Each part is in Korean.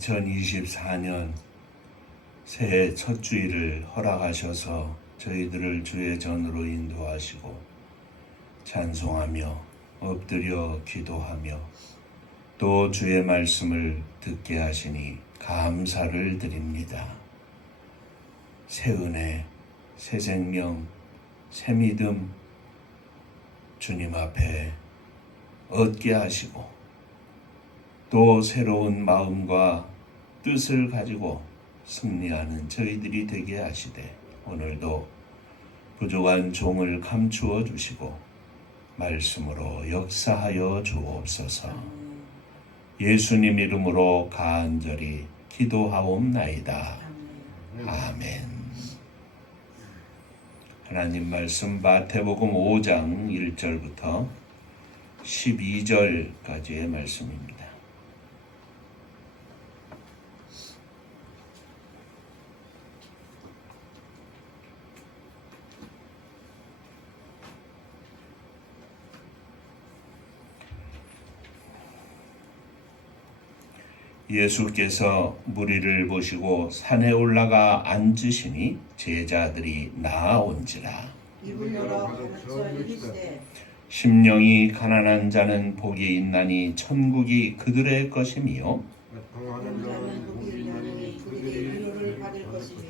2024년 새해 첫 주일을 허락하셔서 저희들을 주의 전으로 인도하시고 찬송하며 엎드려 기도하며 또 주의 말씀을 듣게 하시니 감사를 드립니다. 새 은혜, 새 생명, 새 믿음 주님 앞에 얻게 하시고 또 새로운 마음과 뜻을 가지고 승리하는 저희들이 되게 하시되 오늘도 부족한 종을 감추어 주시고 말씀으로 역사하여 주옵소서. 예수님 이름으로 간절히 기도하옵나이다. 아멘. 하나님 말씀 마태복음 5장 1절부터 12절까지의 말씀입니다. 예수께서 무리를 보시고 산에 올라가 앉으시니 제자들이 나아온지라. 입을 열어 가르쳐 이르시되 심령이 가난한 자는 복이 있나니 천국이 그들의 것이며 평안한 자는 복이 있나니 그들의 위로를 받을 것이며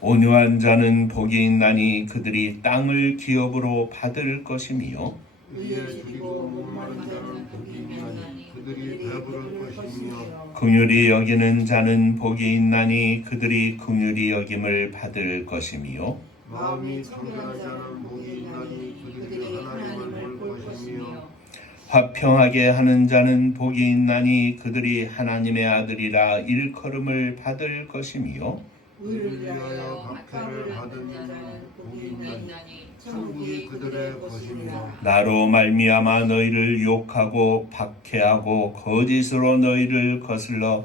온유한 자는 복이 있나니 그들이 땅을 기업으로 받을 것이며 의여지고 목마른 자는 복이 있나니 그들이 배부를 것이며 긍휼히 여기는 자는 복이 있나니 그들이 긍휼히 여김을 받을 것이며 마음이 청결한 자는 복이 있나니 그들이 하나님을 볼 것이며 화평하게 하는 자는 복이 있나니 그들이 하나님의 아들이라 일컬음을 받을 것이며 의를 위하여 박해를 받은 자는 복이 있나니 천국이 그들의 것이니라. 나로 말미암아 너희를 욕하고 박해하고 거짓으로 너희를 거슬러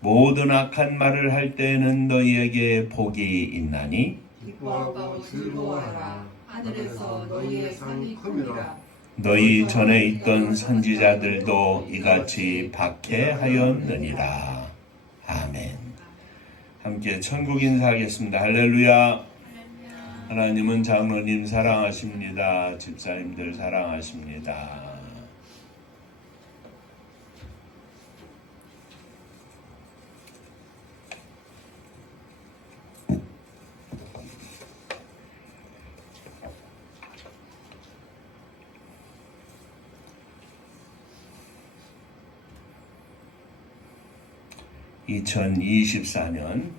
모든 악한 말을 할 때에는 너희에게 복이 있나니 기뻐하고 즐거워하라. 하늘에서 너희의 상이 큽니다. 너희 전에 있던 선지자들도 이같이 박해하였느니라. 아멘. 함께 천국 인사하겠습니다. 할렐루야. 하나님은 장로님 사랑하십니다. 집사님들 사랑하십니다. (2024년)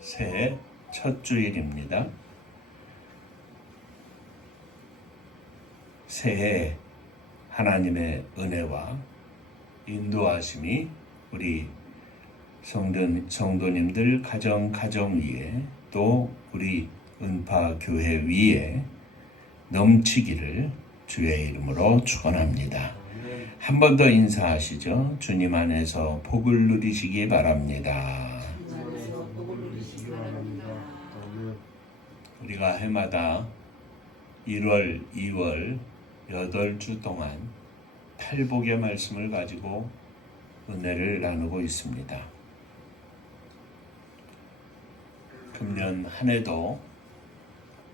새해 첫 주일입니다. 새해 하나님의 은혜와 인도하심이 우리 성도님들 가정 위에 또 우리 은파교회 위에 넘치기를 주의 이름으로 축원합니다. 한 번 더 인사하시죠. 주님 안에서 복을 누리시기 바랍니다. 우리가 해마다 1월, 2월 8주 동안 팔복의 말씀을 가지고 은혜를 나누고 있습니다. 금년 한 해도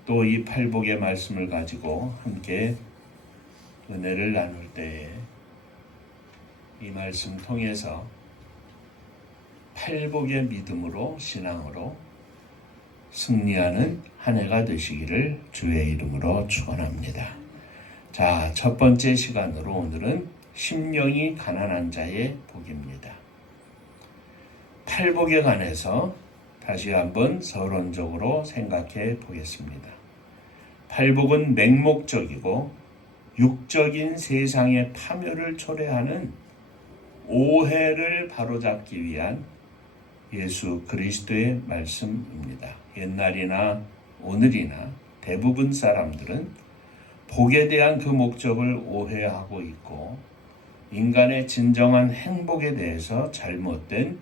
또 이 팔복의 말씀을 가지고 함께 은혜를 나눌 때에 이 말씀 통해서 팔복의 믿음으로 신앙으로 승리하는 한 해가 되시기를 주의 이름으로 축원합니다. 자, 첫 번째 시간으로 오늘은 심령이 가난한 자의 복입니다. 팔복에 관해서 다시 한번 서론적으로 생각해 보겠습니다. 팔복은 맹목적이고 육적인 세상의 파멸을 초래하는 오해를 바로잡기 위한 예수 그리스도의 말씀입니다. 옛날이나 오늘이나 대부분 사람들은 복에 대한 그 목적을 오해하고 있고 인간의 진정한 행복에 대해서 잘못된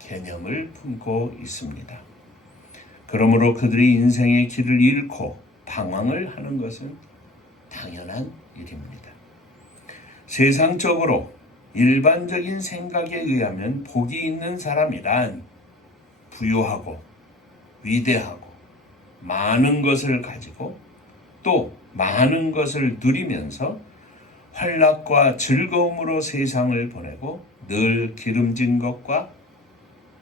개념을 품고 있습니다. 그러므로 그들이 인생의 길을 잃고 방황을 하는 것은 당연한 일입니다. 세상적으로 일반적인 생각에 의하면 복이 있는 사람이란 부유하고 위대하고 많은 것을 가지고 또 많은 것을 누리면서 환락과 즐거움으로 세상을 보내고 늘 기름진 것과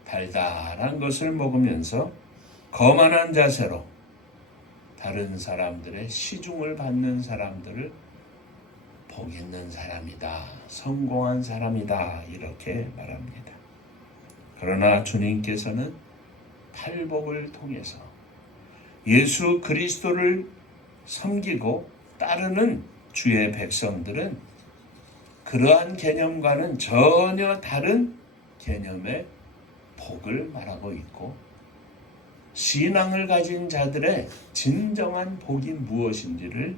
달달한 것을 먹으면서 거만한 자세로 다른 사람들의 시중을 받는 사람들을 복 있는 사람이다, 성공한 사람이다 이렇게 말합니다. 그러나 주님께서는 팔복을 통해서 예수 그리스도를 섬기고 따르는 주의 백성들은 그러한 개념과는 전혀 다른 개념의 복을 말하고 있고, 신앙을 가진 자들의 진정한 복이 무엇인지를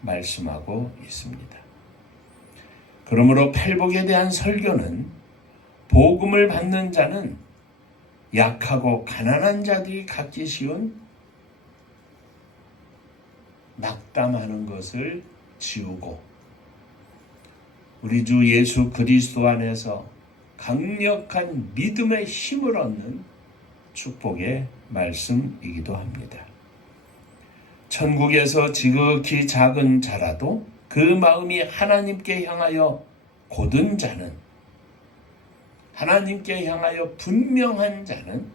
말씀하고 있습니다. 그러므로 팔복에 대한 설교는 복음을 받는 자는 약하고 가난한 자들이 갖기 쉬운 낙담하는 것을 지우고 우리 주 예수 그리스도 안에서 강력한 믿음의 힘을 얻는 축복의 말씀이기도 합니다. 천국에서 지극히 작은 자라도 그 마음이 하나님께 향하여 곧은 자는, 하나님께 향하여 분명한 자는,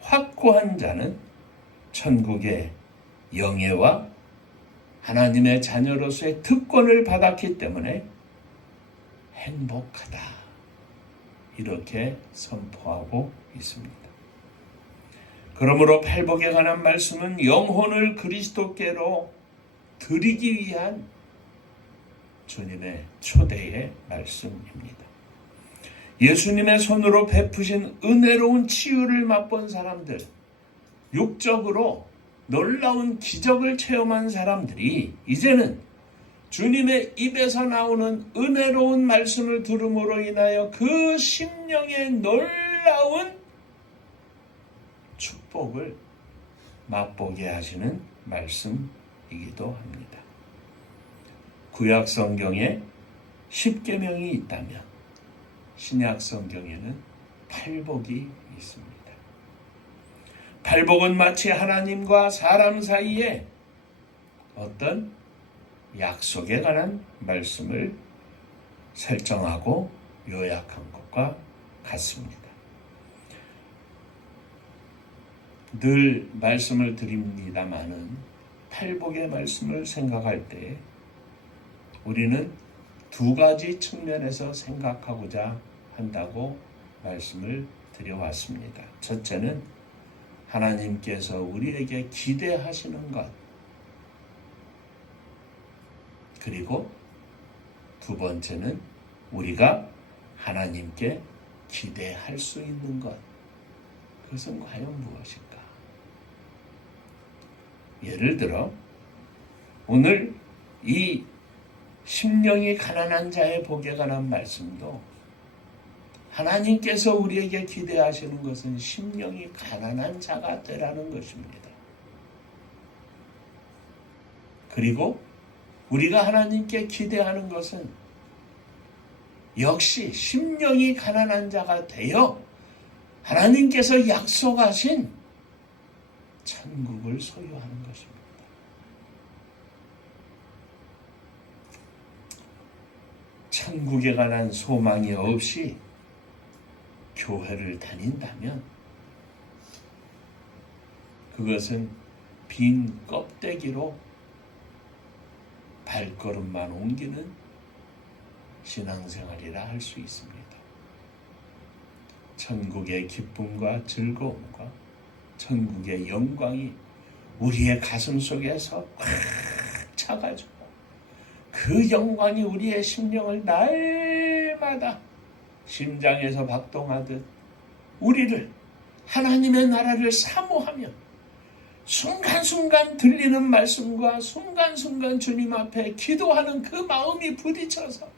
확고한 자는 천국의 영예와 하나님의 자녀로서의 특권을 받았기 때문에 행복하다, 이렇게 선포하고 있습니다. 그러므로 팔복에 관한 말씀은 영혼을 그리스도께로 드리기 위한 주님의 초대의 말씀입니다. 예수님의 손으로 베푸신 은혜로운 치유를 맛본 사람들, 육적으로 놀라운 기적을 체험한 사람들이 이제는 주님의 입에서 나오는 은혜로운 말씀을 들음으로 인하여 그 심령의 놀라운 축복을 맛보게 하시는 말씀이기도 합니다. 구약 성경에 10계명이 있다면 신약 성경에는 팔복이 있습니다. 팔복은 마치 하나님과 사람 사이에 어떤 약속에 관한 말씀을 설정하고 요약한 것과 같습니다. 늘 말씀을 드립니다마는 팔복의 말씀을 생각할 때 우리는 두 가지 측면에서 생각하고자 한다고 말씀을 드려왔습니다. 첫째는 하나님께서 우리에게 기대하시는 것, 그리고 두 번째는 우리가 하나님께 기대할 수 있는 것, 그것은 과연 무엇일까? 예를 들어 오늘 이 심령이 가난한 자의 복에 관한 말씀도 하나님께서 우리에게 기대하시는 것은 심령이 가난한 자가 되라는 것입니다. 그리고 우리가 하나님께 기대하는 것은 역시 심령이 가난한 자가 되어 하나님께서 약속하신 천국을 소유하는 것입니다. 천국에 관한 소망이 없이 교회를 다닌다면 그것은 빈 껍데기로 발걸음만 옮기는 신앙생활이라 할 수 있습니다. 천국의 기쁨과 즐거움과 천국의 영광이 우리의 가슴 속에서 확 차가지고 그 영광이 우리의 심령을 날마다 심장에서 박동하듯 우리를 하나님의 나라를 사모하며 순간순간 들리는 말씀과 순간순간 주님 앞에 기도하는 그 마음이 부딪혀서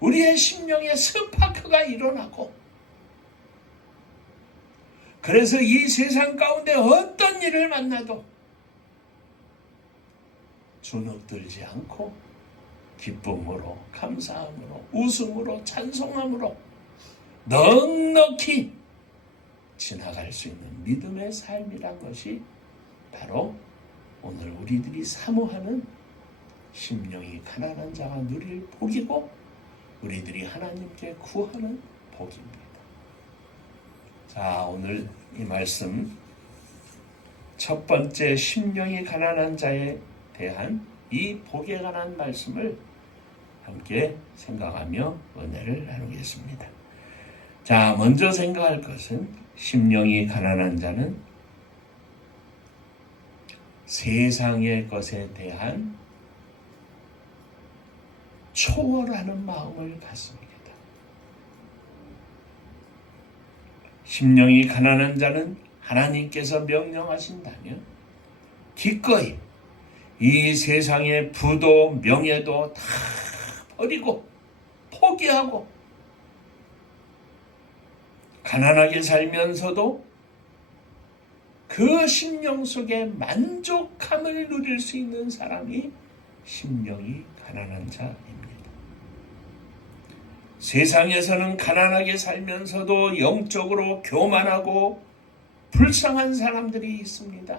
우리의 심령에 스파크가 일어나고, 그래서 이 세상 가운데 어떤 일을 만나도 주눅들지 않고 기쁨으로, 감사함으로, 웃음으로, 찬송함으로 넉넉히 지나갈 수 있는 믿음의 삶이란 것이 바로 오늘 우리들이 사모하는 심령이 가난한 자가 누릴 복이고 우리들이 하나님께 구하는 복입니다. 자, 오늘 이 말씀 첫 번째 심령이 가난한 자에 대한 이 복에 관한 말씀을 함께 생각하며 은혜를 나누겠습니다. 자, 먼저 생각할 것은 심령이 가난한 자는 세상의 것에 대한 초월하는 마음을 갖습니다. 심령이 가난한 자는 하나님께서 명령하신다면 기꺼이 이 세상의 부도 명예도 다 버리고 포기하고 가난하게 살면서도 그 심령 속에 만족함을 누릴 수 있는 사람이 심령이 가난한 자입니다. 세상에서는 가난하게 살면서도 영적으로 교만하고 불쌍한 사람들이 있습니다.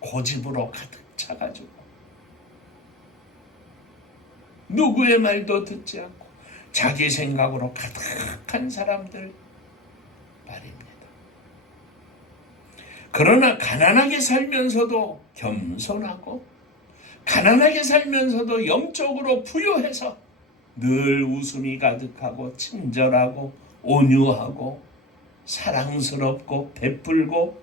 고집으로 가득 차가지고 누구의 말도 듣지 않고 자기 생각으로 가득한 사람들 말입니다. 그러나 가난하게 살면서도 겸손하고 가난하게 살면서도 영적으로 부유해서 늘 웃음이 가득하고 친절하고 온유하고 사랑스럽고 베풀고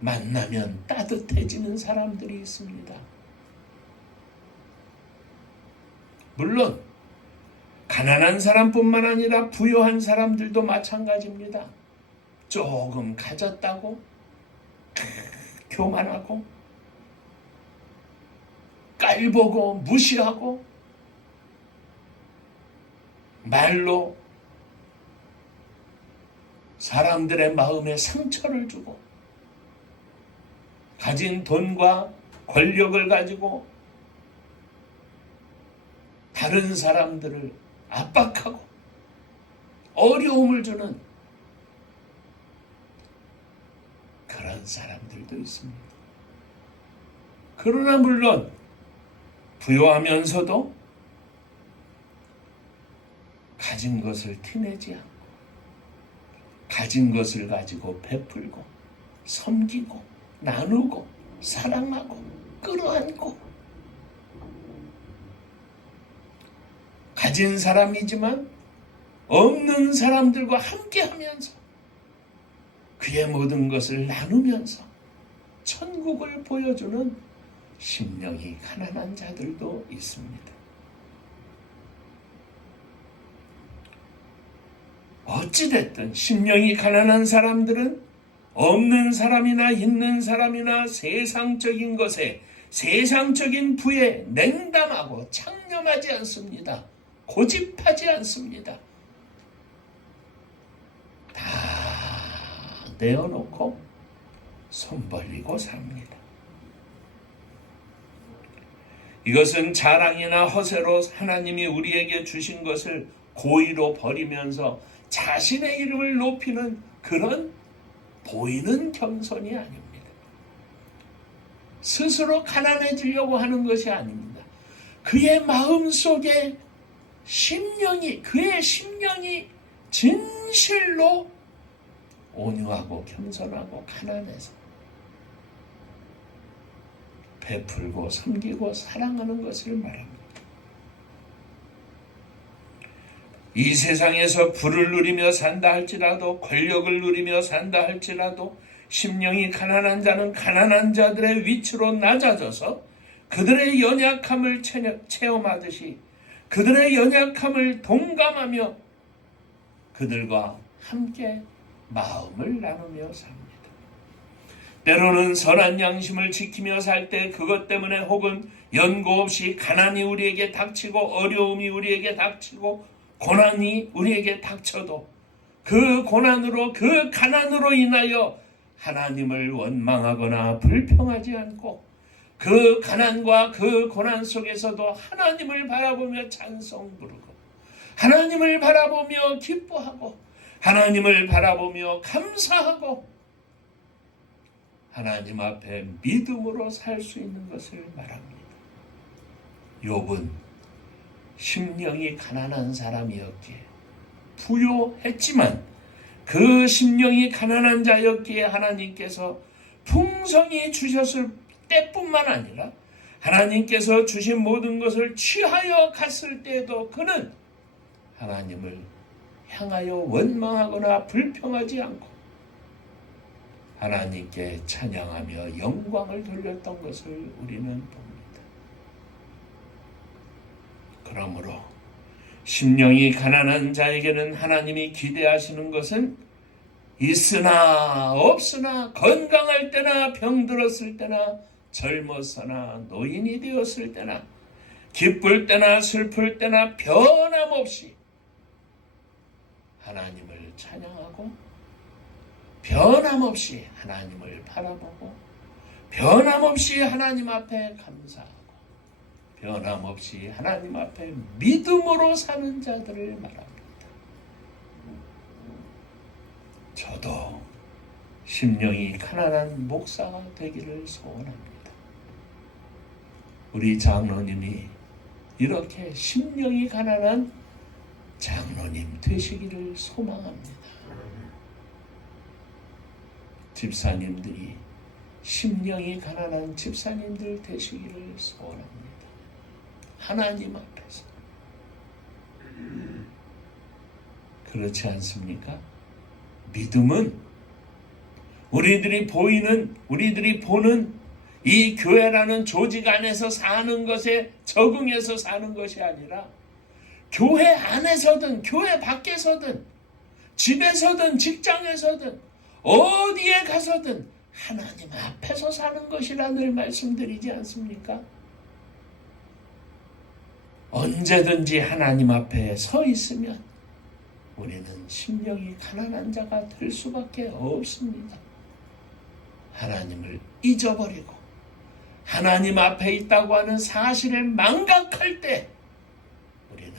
만나면 따뜻해지는 사람들이 있습니다. 물론 가난한 사람뿐만 아니라 부유한 사람들도 마찬가지입니다. 조금 가졌다고 교만하고 깔보고 무시하고 말로 사람들의 마음에 상처를 주고 가진 돈과 권력을 가지고 다른 사람들을 압박하고 어려움을 주는 그런 사람들도 있습니다. 그러나 물론 부유하면서도 가진 것을 티내지 않고 가진 것을 가지고 베풀고 섬기고 나누고 사랑하고 끌어안고 가진 사람이지만 없는 사람들과 함께하면서 그의 모든 것을 나누면서 천국을 보여주는 심령이 가난한 자들도 있습니다. 어찌됐든 심령이 가난한 사람들은 없는 사람이나 있는 사람이나 세상적인 것에 세상적인 부에 냉담하고 창념하지 않습니다. 고집하지 않습니다. 다 내어놓고 손 벌리고 삽니다. 이것은 자랑이나 허세로 하나님이 우리에게 주신 것을 고의로 버리면서 자신의 이름을 높이는 그런 보이는 겸손이 아닙니다. 스스로 가난해지려고 하는 것이 아닙니다. 그의 마음속에 그의 심령이 진실로 온유하고 겸손하고 가난해서 베풀고 섬기고 사랑하는 것을 말합니다. 이 세상에서 부를 누리며 산다 할지라도 권력을 누리며 산다 할지라도 심령이 가난한 자는 가난한 자들의 위치로 낮아져서 그들의 연약함을 체험하듯이 그들의 연약함을 동감하며 그들과 함께 마음을 나누며 삽니다. 때로는 선한 양심을 지키며 살 때 그것 때문에 혹은 연고 없이 가난이 우리에게 닥치고 어려움이 우리에게 닥치고 고난이 우리에게 닥쳐도 그 고난으로 그 가난으로 인하여 하나님을 원망하거나 불평하지 않고 그 가난과 그 고난 속에서도 하나님을 바라보며 찬송 부르고 하나님을 바라보며 기뻐하고 하나님을 바라보며 감사하고 하나님 앞에 믿음으로 살 수 있는 것을 말합니다. 욥은 심령이 가난한 사람이었기에 부요했지만 그 심령이 가난한 자였기에 하나님께서 풍성히 주셨을 때뿐만 아니라 하나님께서 주신 모든 것을 취하여 갔을 때에도 그는 하나님을 향하여 원망하거나 불평하지 않고 하나님께 찬양하며 영광을 돌렸던 것을 우리는 봅니다. 그러므로 심령이 가난한 자에게는 하나님이 기대하시는 것은 있으나 없으나 건강할 때나 병들었을 때나 젊었으나 노인이 되었을 때나 기쁠 때나 슬플 때나 변함없이 하나님을 찬양하고 변함없이 하나님을 바라보고 변함없이 하나님 앞에 감사하고 변함없이 하나님 앞에 믿음으로 사는 자들을 말합니다. 저도 심령이 가난한 목사가 되기를 소원합니다. 우리 장로님이 이렇게 심령이 가난한 장로님 되시기를 소망합니다. 집사님들이 심령이 가난한 집사님들 되시기를 소원합니다. 하나님 앞에서. 그렇지 않습니까? 믿음은 우리들이 보는 이 교회라는 조직 안에서 사는 것에 적응해서 사는 것이 아니라 교회 안에서든 교회 밖에서든 집에서든 직장에서든 어디에 가서든 하나님 앞에서 사는 것이라 늘 말씀드리지 않습니까? 언제든지 하나님 앞에 서 있으면 우리는 심령이 가난한 자가 될 수밖에 없습니다. 하나님을 잊어버리고 하나님 앞에 있다고 하는 사실을 망각할 때 우리는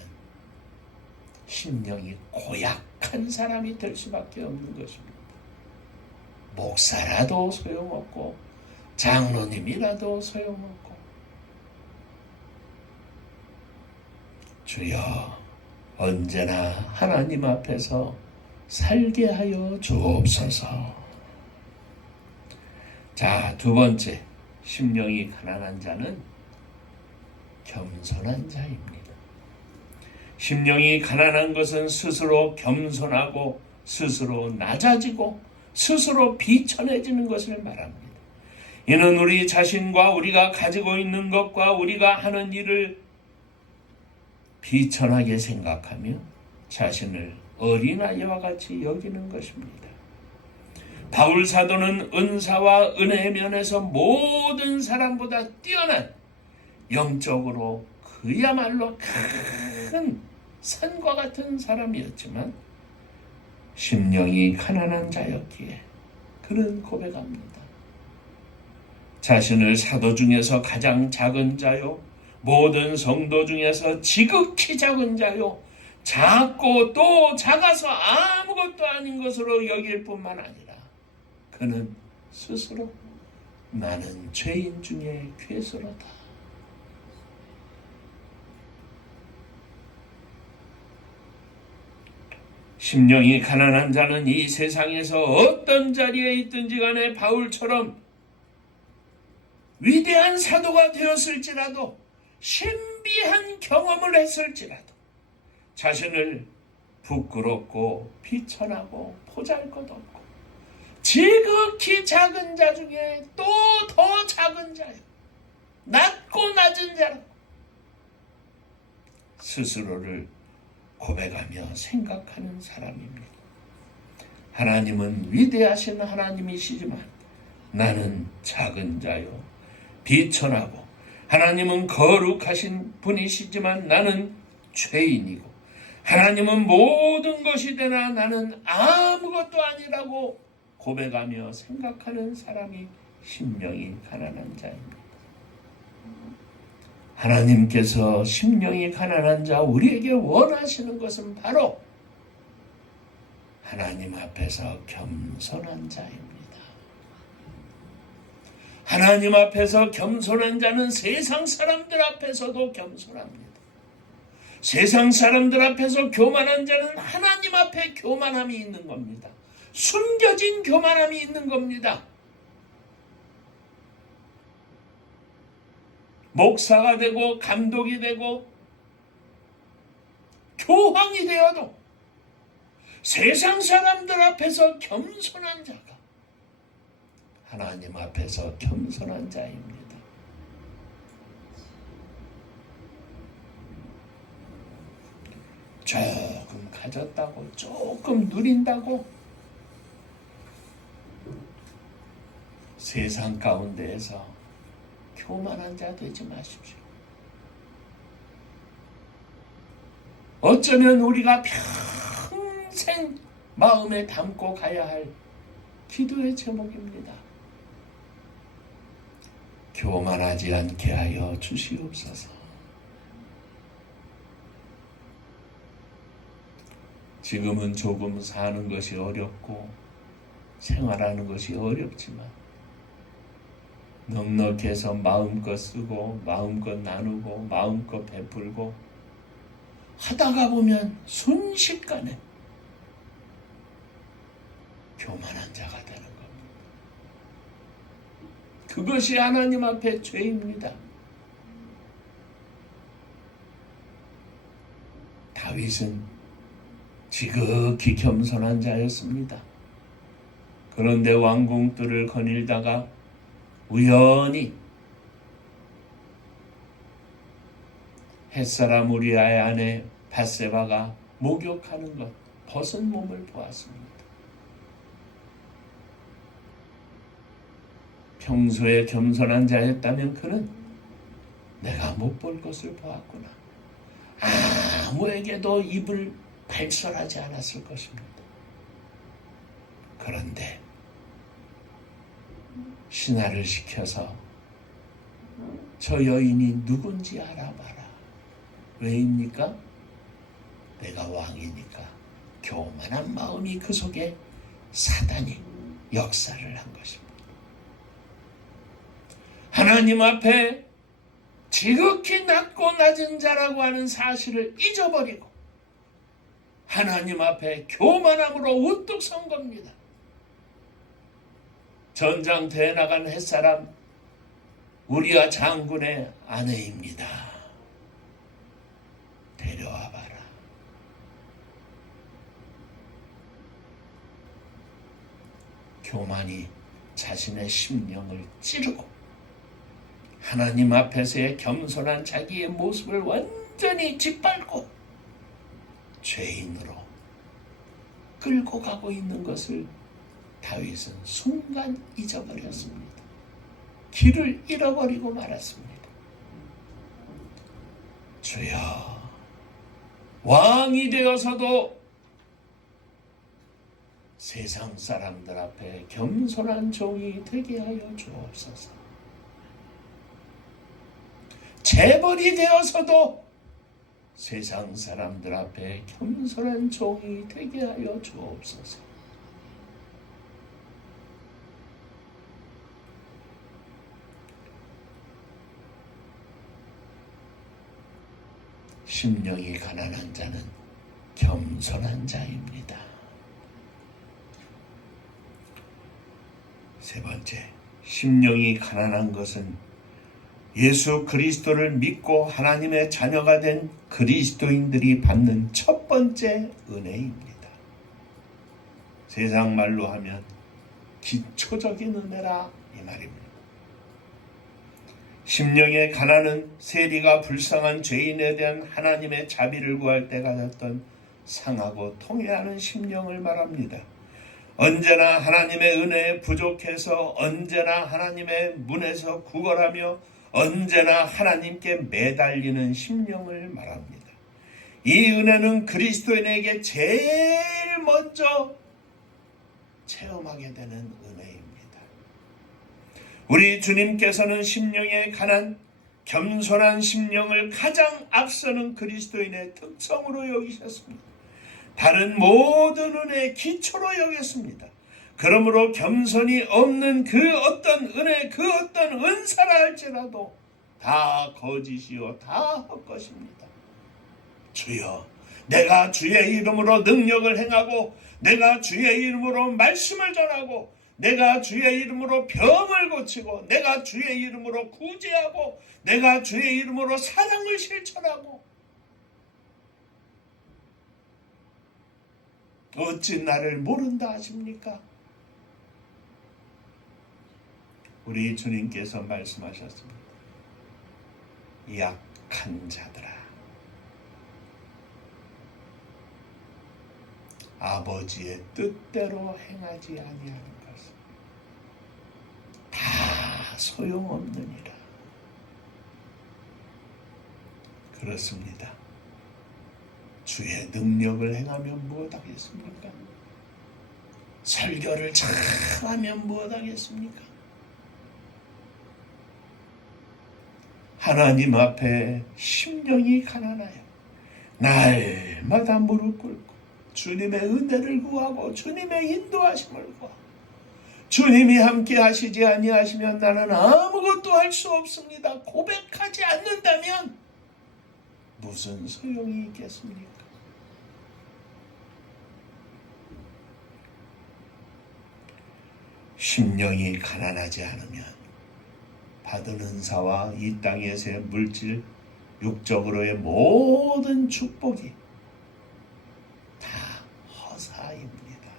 심령이 고약한 사람이 될 수밖에 없는 것입니다. 목사라도 소용없고 장로님이라도 소용없고 주여 언제나 하나님 앞에서 살게 하여 주옵소서. 자, 두 번째, 심령이 가난한 자는 겸손한 자입니다. 심령이 가난한 것은 스스로 겸손하고 스스로 낮아지고 스스로 비천해지는 것을 말합니다. 이는 우리 자신과 우리가 가지고 있는 것과 우리가 하는 일을 비천하게 생각하며 자신을 어린아이와 같이 여기는 것입니다. 바울 사도는 은사와 은혜의 면에서 모든 사람보다 뛰어난 영적으로 그야말로 큰 산과 같은 사람이었지만 심령이 가난한 자였기에 그는 고백합니다. 자신을 사도 중에서 가장 작은 자요 모든 성도 중에서 지극히 작은 자요 작고 또 작아서 아무것도 아닌 것으로 여길 뿐만 아니라 그는 스스로 나는 죄인 중에 괴수로다. 심령이 가난한 자는 이 세상에서 어떤 자리에 있든지 간에 바울처럼 위대한 사도가 되었을지라도 신비한 경험을 했을지라도 자신을 부끄럽고 비천하고 보잘것없고 지극히 작은 자 중에 또 더 작은 자요 낮고 낮은 자로 스스로를 고백하며 생각하는 사람입니다. 하나님은 위대하신 하나님이시지만 나는 작은 자요 비천하고 하나님은 거룩하신 분이시지만 나는 죄인이고 하나님은 모든 것이 되나 나는 아무것도 아니라고 고백하며 생각하는 사람이 심령이 가난한 자입니다. 하나님께서 심령이 가난한 자 우리에게 원하시는 것은 바로 하나님 앞에서 겸손한 자입니다. 하나님 앞에서 겸손한 자는 세상 사람들 앞에서도 겸손합니다. 세상 사람들 앞에서 교만한 자는 하나님 앞에 교만함이 있는 겁니다. 숨겨진 교만함이 있는 겁니다. 목사가 되고 감독이 되고 교황이 되어도 세상 사람들 앞에서 겸손한 자가 하나님 앞에서 겸손한 자입니다. 조금 가졌다고, 조금 누린다고 세상 가운데에서 교만한 자 되지 마십시오. 어쩌면 우리가 평생 마음에 담고 가야 할 기도의 제목입니다. 교만하지 않게 하여 주시옵소서. 지금은 조금 사는 것이 어렵고 생활하는 것이 어렵지만 넉넉해서 마음껏 쓰고 마음껏 나누고 마음껏 베풀고 하다가 보면 순식간에 교만한 자가 되는 겁니다. 그것이 하나님 앞에 죄입니다. 다윗은 지극히 겸손한 자였습니다. 그런데 왕궁들을 거닐다가 우연히 햇사람 우리아의 아내 밧세바가 목욕하는 것, 벗은 몸을 보았습니다. 평소에 겸손한 자였다면 그는 내가 못 볼 것을 보았구나. 아무에게도 입을 발설하지 않았을 것입니다. 그런데 신하를 시켜서 저 여인이 누군지 알아봐라. 왜입니까? 내가 왕이니까. 교만한 마음이 그 속에 사단이 역사를 한 것입니다. 하나님 앞에 지극히 낮고 낮은 자라고 하는 사실을 잊어버리고 하나님 앞에 교만함으로 우뚝 선 겁니다. 전장터에 나간 햇사람 우리아 장군의 아내입니다. 데려와 봐라. 교만이 자신의 심령을 찌르고 하나님 앞에서의 겸손한 자기의 모습을 완전히 짓밟고 죄인으로 끌고 가고 있는 것을 다윗은 순간 잊어버렸습니다. 길을 잃어버리고 말았습니다. 주여, 왕이 되어서도 세상 사람들 앞에 겸손한 종이 되게 하여 주옵소서. 재벌이 되어서도 세상 사람들 앞에 겸손한 종이 되게 하여 주옵소서. 심령이 가난한 자는 겸손한 자입니다. 세 번째, 심령이 가난한 것은 예수 그리스도를 믿고 하나님의 자녀가 된 그리스도인들이 받는 첫 번째 은혜입니다. 세상 말로 하면 기초적인 은혜라 이 말입니다. 심령의 가난은 세리가 불쌍한 죄인에 대한 하나님의 자비를 구할 때 가졌던 상하고 통회하는 심령을 말합니다. 언제나 하나님의 은혜에 부족해서 언제나 하나님의 문에서 구걸하며 언제나 하나님께 매달리는 심령을 말합니다. 이 은혜는 그리스도인에게 제일 먼저 체험하게 되는 은혜입니다. 우리 주님께서는 심령의 가난, 겸손한 심령을 가장 앞서는 그리스도인의 특성으로 여기셨습니다. 다른 모든 은혜의 기초로 여겼습니다. 그러므로 겸손이 없는 그 어떤 은혜, 그 어떤 은사라 할지라도 다 거짓이요 다 헛것입니다. 주여, 내가 주의 이름으로 능력을 행하고, 내가 주의 이름으로 말씀을 전하고, 내가 주의 이름으로 병을 고치고, 내가 주의 이름으로 구제하고, 내가 주의 이름으로 사랑을 실천하고, 어찌 나를 모른다 하십니까? 우리 주님께서 말씀하셨습니다. 약한 자들아, 아버지의 뜻대로 행하지 아니하는 것은 다 소용없느니라. 그렇습니다. 주의 능력을 행하면 무엇하겠습니까? 설교를 잘하면 무엇하겠습니까? 하나님 앞에 심령이 가난하여 날마다 무릎 꿇고 주님의 은혜를 구하고 주님의 인도하심을 구하고, 주님이 함께 하시지 아니하시면 나는 아무것도 할 수 없습니다 고백하지 않는다면 무슨 소용이 있겠습니까? 심령이 가난하지 않으면 받은 은사와 이 땅에서의 물질, 육적으로의 모든 축복이 다 허사입니다.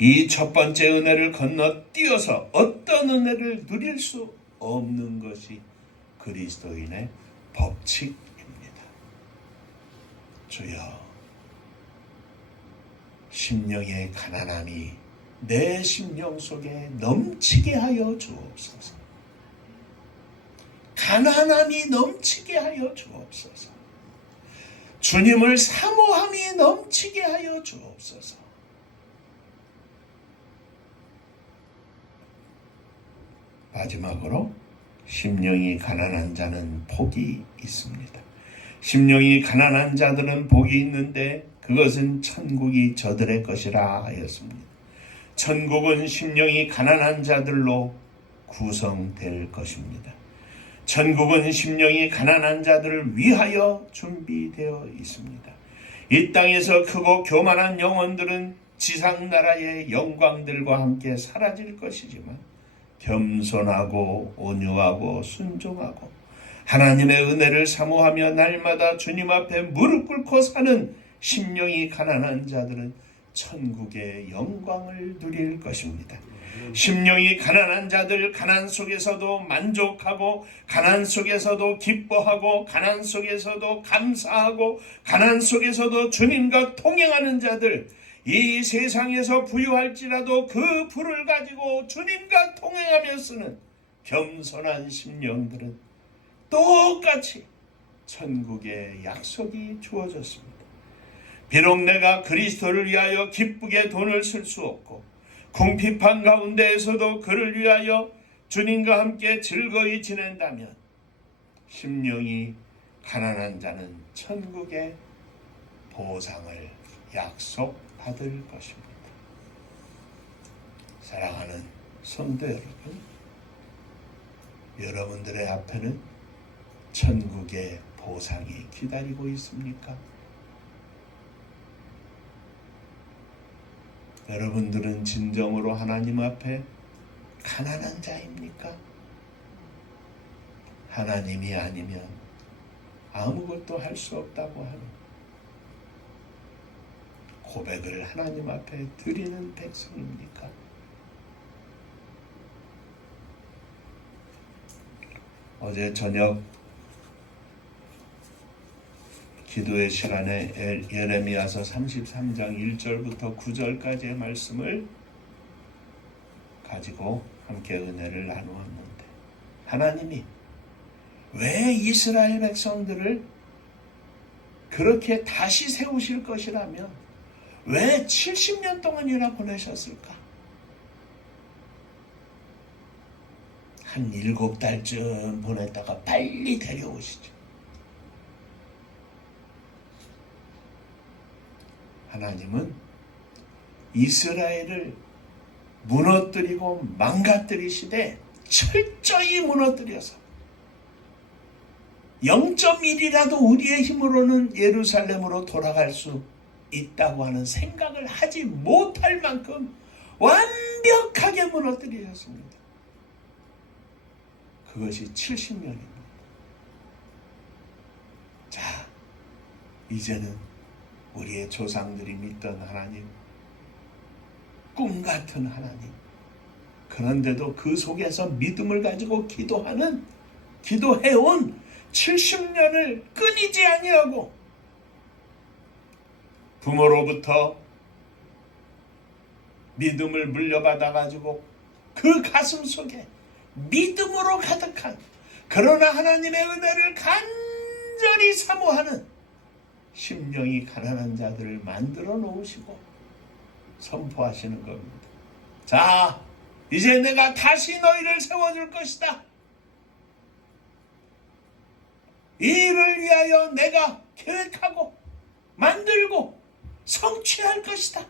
이 첫 번째 은혜를 건너뛰어서 어떤 은혜를 누릴 수 없는 것이 그리스도인의 법칙입니다. 주여, 심령의 가난함이 내 심령 속에 넘치게 하여 주옵소서. 가난함이 넘치게 하여 주옵소서. 주님을 사모함이 넘치게 하여 주옵소서. 마지막으로 심령이 가난한 자는 복이 있습니다. 심령이 가난한 자들은 복이 있는데 그것은 천국이 저들의 것이라 하였습니다. 천국은 심령이 가난한 자들로 구성될 것입니다. 천국은 심령이 가난한 자들을 위하여 준비되어 있습니다. 이 땅에서 크고 교만한 영혼들은 지상나라의 영광들과 함께 사라질 것이지만 겸손하고 온유하고 순종하고 하나님의 은혜를 사모하며 날마다 주님 앞에 무릎 꿇고 사는 심령이 가난한 자들은 천국의 영광을 누릴 것입니다. 심령이 가난한 자들, 가난 속에서도 만족하고, 가난 속에서도 기뻐하고, 가난 속에서도 감사하고, 가난 속에서도 주님과 동행하는 자들, 이 세상에서 부유할지라도 그 부를 가지고 주님과 동행하며 쓰는 겸손한 심령들은 똑같이 천국의 약속이 주어졌습니다. 비록 내가 그리스도를 위하여 기쁘게 돈을 쓸 수 없고 궁핍한 가운데에서도 그를 위하여 주님과 함께 즐거이 지낸다면 심령이 가난한 자는 천국의 보상을 약속받을 것입니다. 사랑하는 성도 여러분, 여러분들의 앞에는 천국의 보상이 기다리고 있습니까? 여러분들은 진정으로 하나님 앞에 가난한 자입니까? 하나님이 아니면 아무것도 할 수 없다고 하는 고백을 하나님 앞에 드리는 백성입니까? 어제 저녁 기도의 시간에 예레미야서 33장 1절부터 9절까지의 말씀을 가지고 함께 은혜를 나누었는데, 하나님이 왜 이스라엘 백성들을 그렇게 다시 세우실 것이라면 왜 70년 동안이나 보내셨을까? 한 7달쯤 보냈다가 빨리 데려오시죠. 하나님은 이스라엘을 무너뜨리고 망가뜨리시되 철저히 무너뜨려서 0.1이라도 우리의 힘으로는 예루살렘으로 돌아갈 수 있다고 하는 생각을 하지 못할 만큼 완벽하게 무너뜨리셨습니다. 그것이 70년입니다. 자, 이제는 우리의 조상들이 믿던 하나님, 꿈같은 하나님, 그런데도 그 속에서 믿음을 가지고 기도해온 70년을 끊이지 아니하고 부모로부터 믿음을 물려받아 가지고 그 가슴 속에 믿음으로 가득한, 그러나 하나님의 은혜를 간절히 사모하는 심령이 가난한 자들을 만들어 놓으시고 선포하시는 겁니다. 자, 이제 내가 다시 너희를 세워줄 것이다. 이 일을 위하여 내가 계획하고 만들고 성취할 것이다.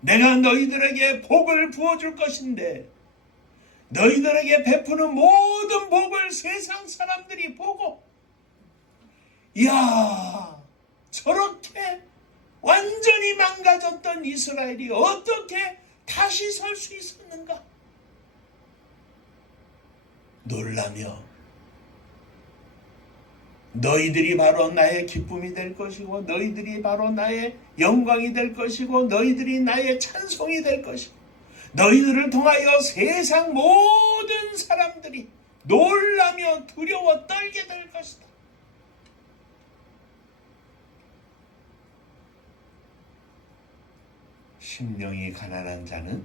내가 너희들에게 복을 부어줄 것인데 너희들에게 베푸는 모든 복을 세상 사람들이 보고, 이야, 저렇게 완전히 망가졌던 이스라엘이 어떻게 다시 설 수 있었는가? 놀라며 너희들이 바로 나의 기쁨이 될 것이고 너희들이 바로 나의 영광이 될 것이고 너희들이 나의 찬송이 될 것이고 너희들을 통하여 세상 모든 사람들이 놀라며 두려워 떨게 될 것이다. 심령이 가난한 자는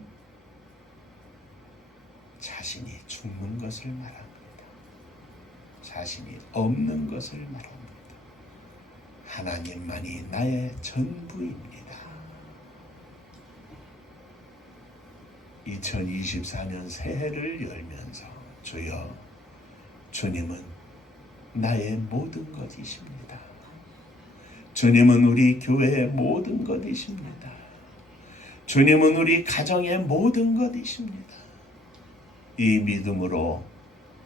자신이 죽는 것을 말합니다. 자신이 없는 것을 말합니다. 하나님만이 나의 전부입니다. 2024년 새해를 열면서 주여, 주님은 나의 모든 것이십니다. 주님은 우리 교회의 모든 것이십니다. 주님은 우리 가정의 모든 것이십니다. 이 믿음으로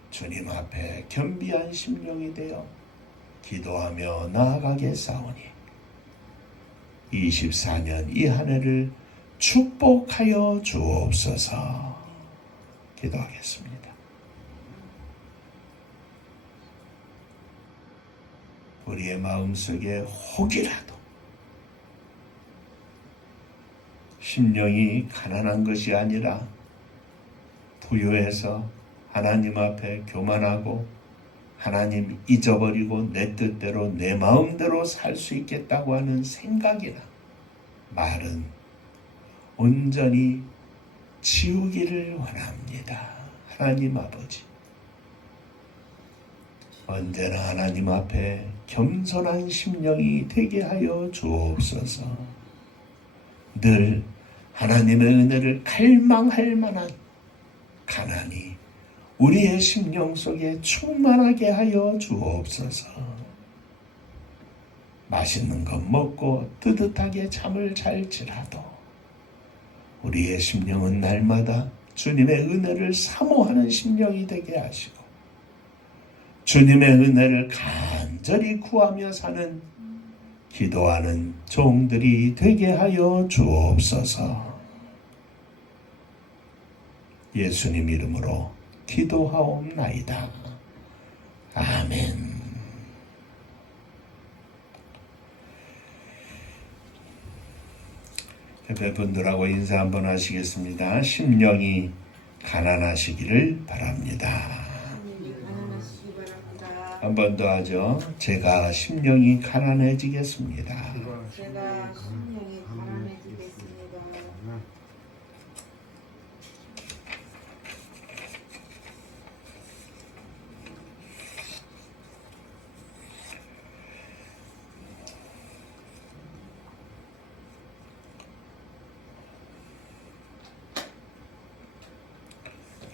주님 앞에 겸비한 심령이 되어 기도하며 나아가겠사오니 24년 이 한 해를 축복하여 주옵소서. 기도하겠습니다. 우리의 마음속에 혹이라도 심령이 가난한 것이 아니라 부유해서 하나님 앞에 교만하고 하나님 잊어버리고 내 뜻대로 내 마음대로 살 수 있겠다고 하는 생각이나 말은 온전히 지우기를 원합니다. 하나님 아버지, 언제나 하나님 앞에 겸손한 심령이 되게 하여 주옵소서. 늘 하나님의 은혜를 갈망할 만한 가난이 우리의 심령 속에 충만하게 하여 주옵소서. 맛있는 것 먹고 뜨뜻하게 잠을 잘지라도 우리의 심령은 날마다 주님의 은혜를 사모하는 심령이 되게 하시고 주님의 은혜를 간절히 구하며 사는 기도하는 종들이 되게 하여 주옵소서. 예수님 이름으로 기도하옵나이다. 아멘. 옆에분들하고 인사 한번 하시겠습니다. 심령이 가난하시기를 바랍니다. 한 번 더 하죠. 제가 심령이 가난해지겠습니다. 제가 심령이 가난해지겠습니다.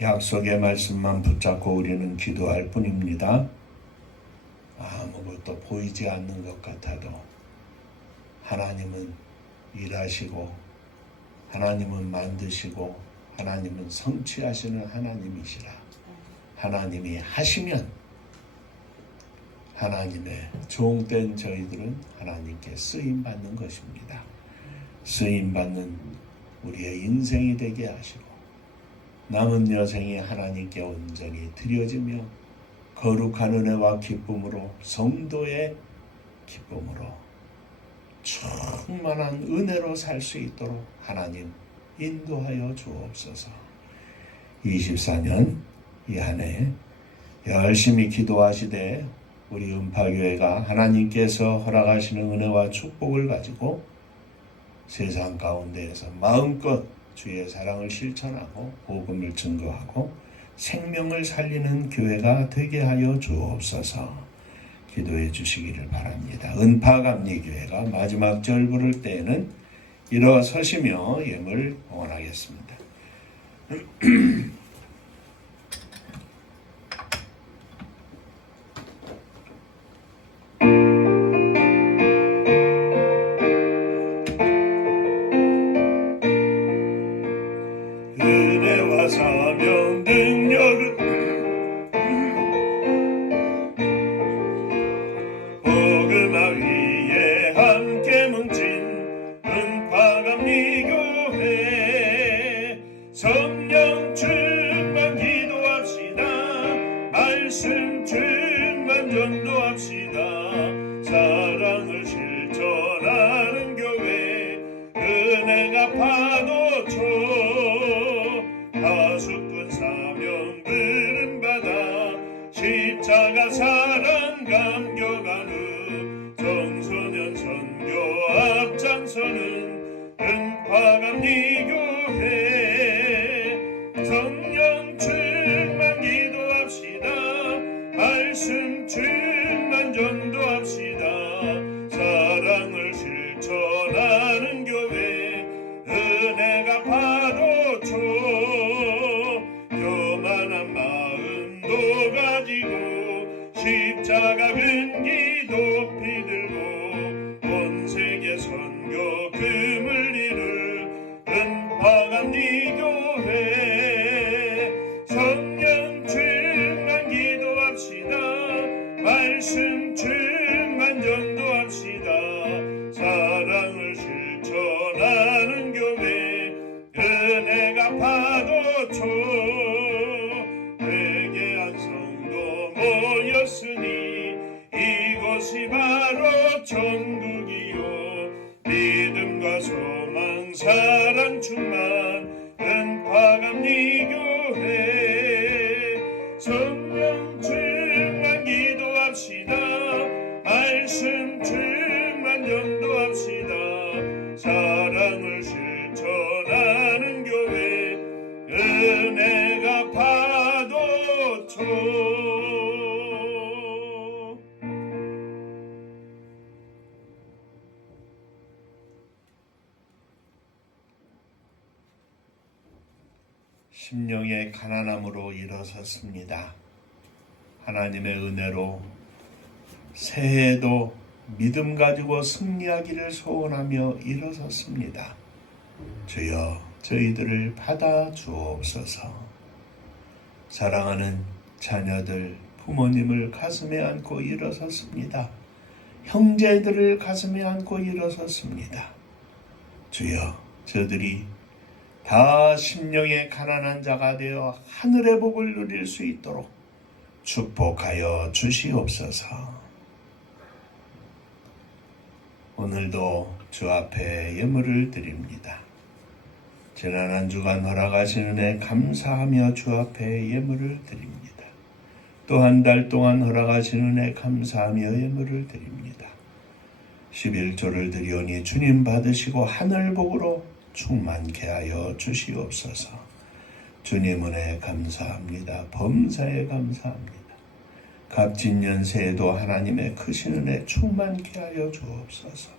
약속의 말씀만 붙잡고 우리는 기도할 뿐입니다. 아무것도 보이지 않는 것 같아도 하나님은 일하시고 하나님은 만드시고 하나님은 성취하시는 하나님이시라. 하나님이 하시면 하나님의 종된 저희들은 하나님께 쓰임받는 것입니다. 쓰임받는 우리의 인생이 되게 하시고 남은 여생이 하나님께 온전히 드려지며 거룩한 은혜와 기쁨으로 성도의 기쁨으로 충만한 은혜로 살 수 있도록 하나님 인도하여 주옵소서. 24년 이 한 해 열심히 기도하시되 우리 음파교회가 하나님께서 허락하시는 은혜와 축복을 가지고 세상 가운데에서 마음껏 주의 사랑을 실천하고 복음을 증거하고 생명을 살리는 교회가 되게 하여 주옵소서. 기도해 주시기를 바랍니다. 은파감리교회가 마지막 절 부를 때에는 일어서시며 예물 봉헌하겠습니다. 은혜와 사명 능력은 복음화 위에 함께 뭉친 은파감리교회 성령 충만 기도합시다. 말씀 충만 전도합시다. 사랑을 실천하는 교회 은혜가 파도쳐 하수꾼 사명 부름받아 십자가 사랑 감격하는 청소년 선교 앞장서는 은파감리교회 성령 충만 기도합시다. 말씀 충만 전도합시다. 사랑을 실천하는 교회 은혜가 파도쳐 교만한 마음도 가지고 십자가 근기 높이 들고 온 세계 선교 금을 이룰 은파감리교회 성령 충만 기도합시다. 말씀 충만 전도합시다. 사랑을 실천하는 교회 은혜가 파도쳐 회개한 성도 모였으니 이곳이 바로 천국이요 믿음과 소망 사랑 충만 은파감리교회 성령 충만 기도합시다. 말씀 충만 전도합시다. 사랑을 실천하는 교회 은혜가 파도쳐 심령의 가난함으로 일어섰습니다. 하나님의 은혜로 새해에도 믿음 가지고 승리하기를 소원하며 일어섰습니다. 주여 저희들을 받아 주옵소서. 사랑하는 자녀들, 부모님을 가슴에 안고 일어섰습니다. 형제들을 가슴에 안고 일어섰습니다. 주여 저들이 다 심령의 가난한 자가 되어 하늘의 복을 누릴 수 있도록 축복하여 주시옵소서. 오늘도 주 앞에 예물을 드립니다. 지난 한 주간 허락하신 은혜 감사하며 주 앞에 예물을 드립니다. 또 한 달 동안 허락하신 은혜 감사하며 예물을 드립니다. 11조를 드리오니 주님 받으시고 하늘 복으로 충만케 하여 주시옵소서. 주님 은혜 감사합니다. 범사에 감사합니다. 갑진년 새에도 하나님의 크신 은혜 충만케 하여 주옵소서.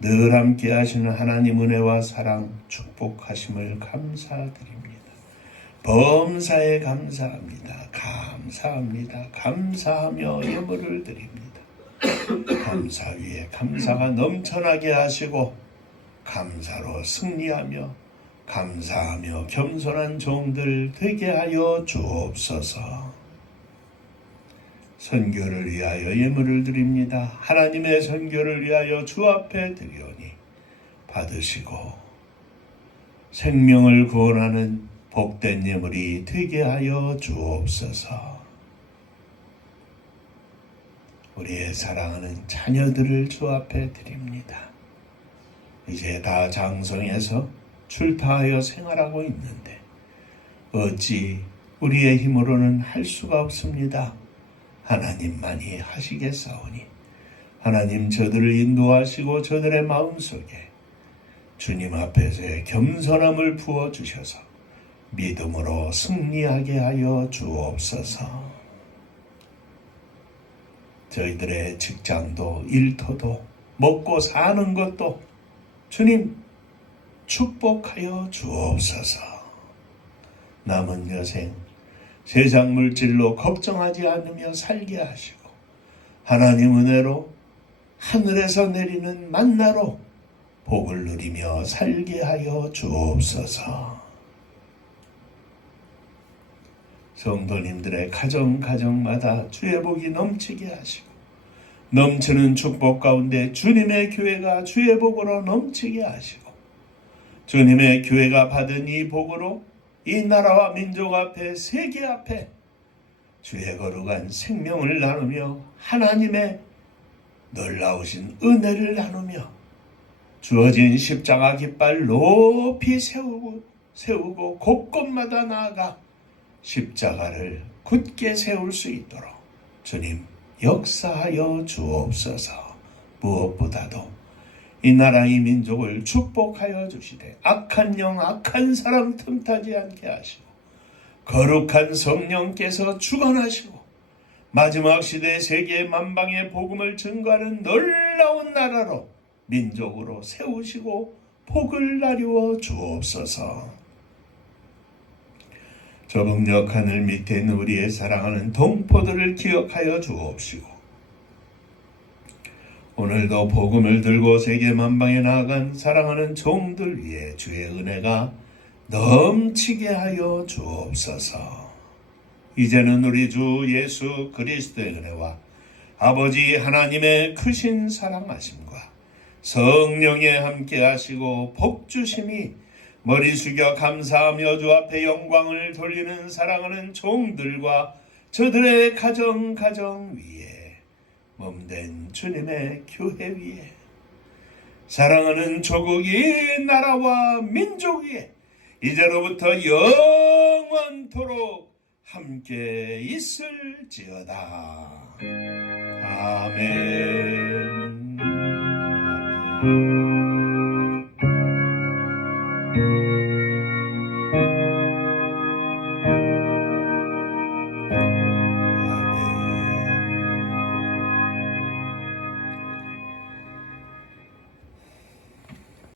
늘 함께 하시는 하나님 은혜와 사랑 축복하심을 감사드립니다. 범사에 감사합니다. 감사합니다. 감사하며 예물을 드립니다. 감사 위에 감사가 넘쳐나게 하시고 감사로 승리하며 감사하며 겸손한 종들 되게 하여 주옵소서. 선교를 위하여 예물을 드립니다. 하나님의 선교를 위하여 주 앞에 드리오니 받으시고 생명을 구원하는 복된 예물이 되게 하여 주옵소서. 우리의 사랑하는 자녀들을 주 앞에 드립니다. 이제 다 장성해서 출타하여 생활하고 있는데 어찌 우리의 힘으로는 할 수가 없습니다. 하나님만이 하시겠사오니 하나님 저들을 인도하시고 저들의 마음속에 주님 앞에서의 겸손함을 부어주셔서 믿음으로 승리하게 하여 주옵소서. 저희들의 직장도 일터도 먹고 사는 것도 주님 축복하여 주옵소서. 남은 여생 세상 물질로 걱정하지 않으며 살게 하시고 하나님 은혜로 하늘에서 내리는 만나로 복을 누리며 살게 하여 주옵소서. 성도님들의 가정마다 주의 복이 넘치게 하시고 넘치는 축복 가운데 주님의 교회가 주의 복으로 넘치게 하시고 주님의 교회가 받은 이 복으로 이 나라와 민족 앞에 세계 앞에 주의 거룩한 생명을 나누며 하나님의 놀라우신 은혜를 나누며 주어진 십자가 깃발 높이 세우고 곳곳마다 나아가 십자가를 굳게 세울 수 있도록 주님 역사하여 주옵소서. 무엇보다도 이 나라 이 민족을 축복하여 주시되 악한 영 악한 사람 틈타지 않게 하시고 거룩한 성령께서 주관하시고 마지막 시대 세계 만방의 복음을 증거하는 놀라운 나라로 민족으로 세우시고 복을 나누어 주옵소서. 저 북녘 하늘 밑에 있는 우리의 사랑하는 동포들을 기억하여 주옵시고 오늘도 복음을 들고 세계 만방에 나아간 사랑하는 종들 위에 주의 은혜가 넘치게 하여 주옵소서. 이제는 우리 주 예수 그리스도의 은혜와 아버지 하나님의 크신 사랑하심과 성령의 함께 하시고 복주심이 머리 숙여 감사하며 주 앞에 영광을 돌리는 사랑하는 종들과 저들의 가정 위에 몸된 주님의 교회 위에 사랑하는 조국 이 나라와 민족 위에 이제로부터 영원토록 함께 있을지어다. 아멘.